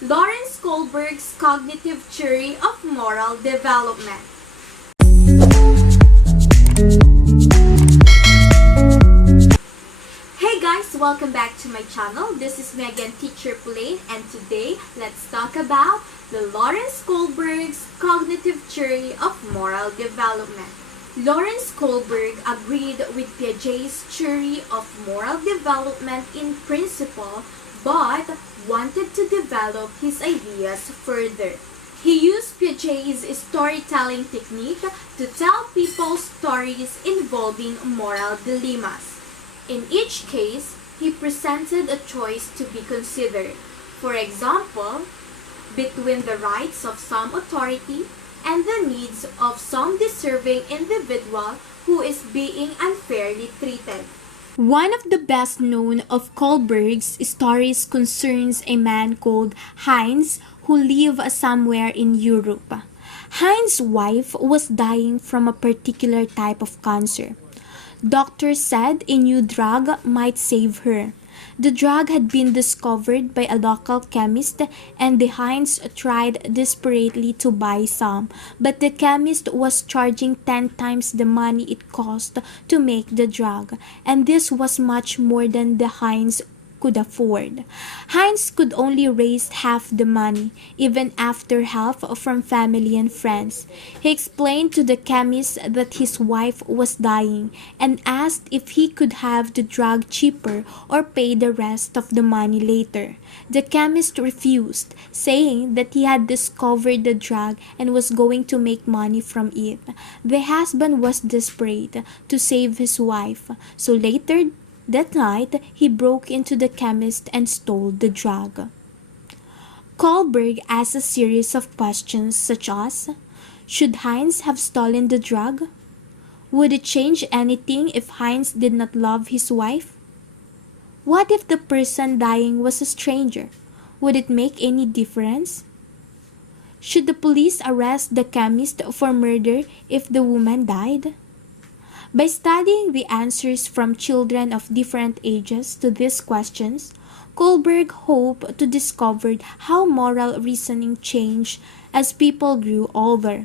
Lawrence Kohlberg's cognitive theory of moral development. Hey guys, welcome back to my channel. This is me again, Teacher Pauline, and today let's talk about the Lawrence Kohlberg's cognitive theory of moral development. Lawrence Kohlberg agreed with Piaget's theory of moral development in principle, but wanted to develop his ideas further. He used Piaget's storytelling technique to tell people stories involving moral dilemmas. In each case, he presented a choice to be considered. For example, between the rights of some authority and the needs of some deserving individual who is being unfairly treated. One of the best known of Kohlberg's stories concerns a man called Heinz who lived somewhere in Europe. Heinz's wife was dying from a particular type of cancer. Doctors said a new drug might save her. The drug had been discovered by a local chemist, and the Heinz tried desperately to buy some, but the chemist was charging 10 times the money it cost to make the drug, and this was much more than the Heinz could afford. Heinz could only raise half the money, even after help from family and friends. He explained to the chemist that his wife was dying and asked if he could have the drug cheaper or pay the rest of the money later. The chemist refused, saying that he had discovered the drug and was going to make money from it. The husband was desperate to save his wife, so later that night, he broke into the chemist and stole the drug. Kohlberg asked a series of questions such as, should Heinz have stolen the drug? Would it change anything if Heinz did not love his wife? What if the person dying was a stranger? Would it make any difference? Should the police arrest the chemist for murder if the woman died? By studying the answers from children of different ages to these questions, Kohlberg hoped to discover how moral reasoning changed as people grew older.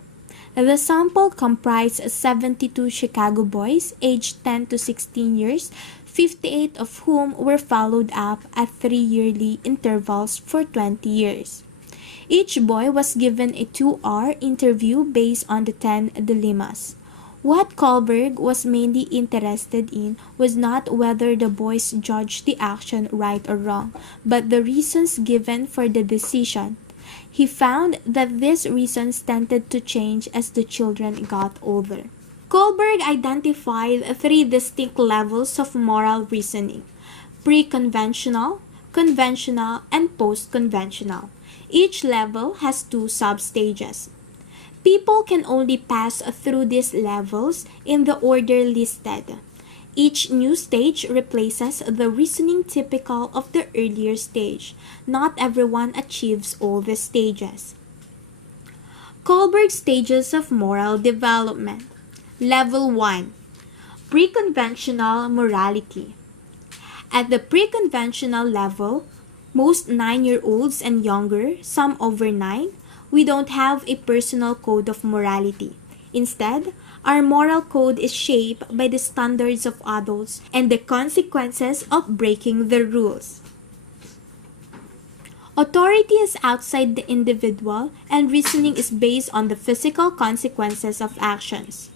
The sample comprised 72 Chicago boys aged 10 to 16 years, 58 of whom were followed up at 3-yearly intervals for 20 years. Each boy was given a 2-hour interview based on the 10 dilemmas. What Kohlberg was mainly interested in was not whether the boys judged the action right or wrong, but the reasons given for the decision. He found that these reasons tended to change as the children got older. Kohlberg identified 3 distinct levels of moral reasoning: pre-conventional, conventional, and post-conventional. Each level has 2 substages. People can only pass through these levels in the order listed. Each new stage replaces the reasoning typical of the earlier stage. Not everyone achieves all the stages. Kohlberg's stages of moral development. Level 1. Pre-conventional morality. At the pre-conventional level, most 9-year-olds and younger, some over 9, we don't have a personal code of morality. Instead, our moral code is shaped by the standards of adults and the consequences of breaking the rules. Authority is outside the individual, and reasoning is based on the physical consequences of actions.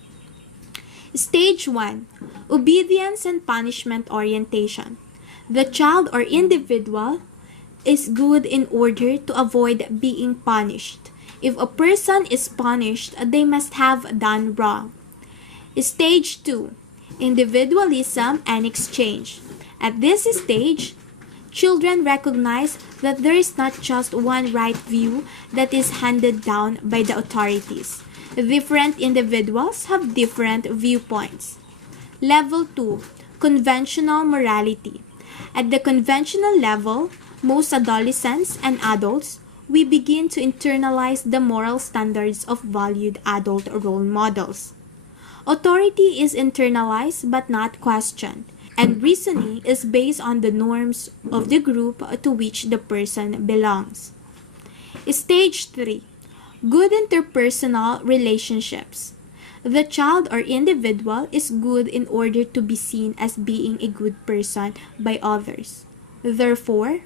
Stage 1. Obedience and punishment orientation. The child or individual is good in order to avoid being punished. If a person is punished, they must have done wrong. Stage 2. Individualism and exchange. At this stage, children recognize that there is not just one right view that is handed down by the authorities. Different individuals have different viewpoints. Level 2. Conventional morality. At the conventional level, most adolescents and adults, we begin to internalize the moral standards of valued adult role models. Authority is internalized but not questioned, and reasoning is based on the norms of the group to which the person belongs. Stage 3. Good interpersonal relationships. The child or individual is good in order to be seen as being a good person by others. Therefore,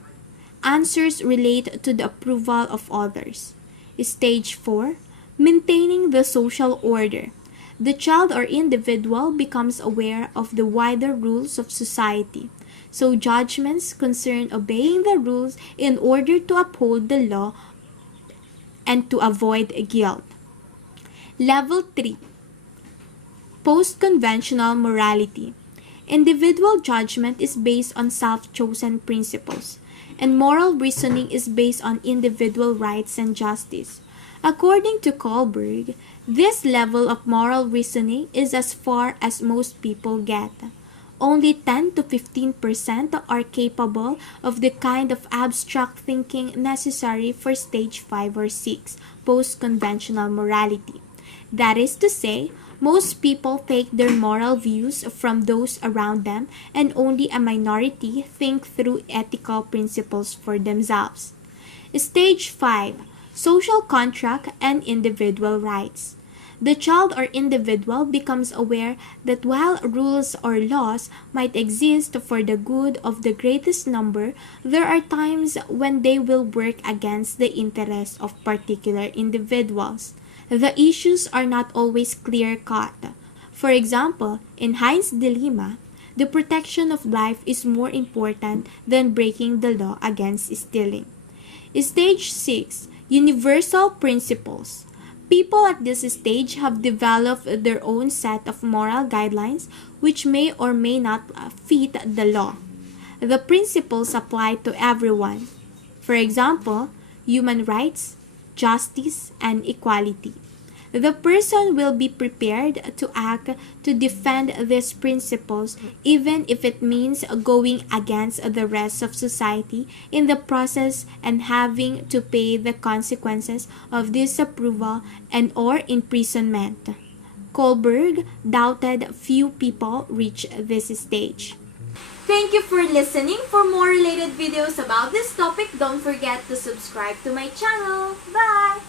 answers relate to the approval of others. Stage 4. Maintaining the social order. The child or individual becomes aware of the wider rules of society, so judgments concern obeying the rules in order to uphold the law and to avoid guilt. Level 3. Post-conventional morality. Individual judgment is based on self-chosen principles, and moral reasoning is based on individual rights and justice. According to Kohlberg, this level of moral reasoning is as far as most people get. Only 10 to 15% are capable of the kind of abstract thinking necessary for stage 5 or 6, post-conventional morality. That is to say, most people take their moral views from those around them, and only a minority think through ethical principles for themselves. Stage 5. Social contract and individual rights. The child or individual becomes aware that while rules or laws might exist for the good of the greatest number, there are times when they will work against the interests of particular individuals. The issues are not always clear-cut. For example, in Heinz' dilemma, the protection of life is more important than breaking the law against stealing. Stage 6. Universal principles. People at this stage have developed their own set of moral guidelines which may or may not fit the law. The principles apply to everyone. For example, human rights, justice, and equality. The person will be prepared to act to defend these principles even if it means going against the rest of society in the process and having to pay the consequences of disapproval and or imprisonment. Kohlberg doubted few people reach this stage. Thank you for listening. For more related videos about this topic, don't forget to subscribe to my channel. Bye!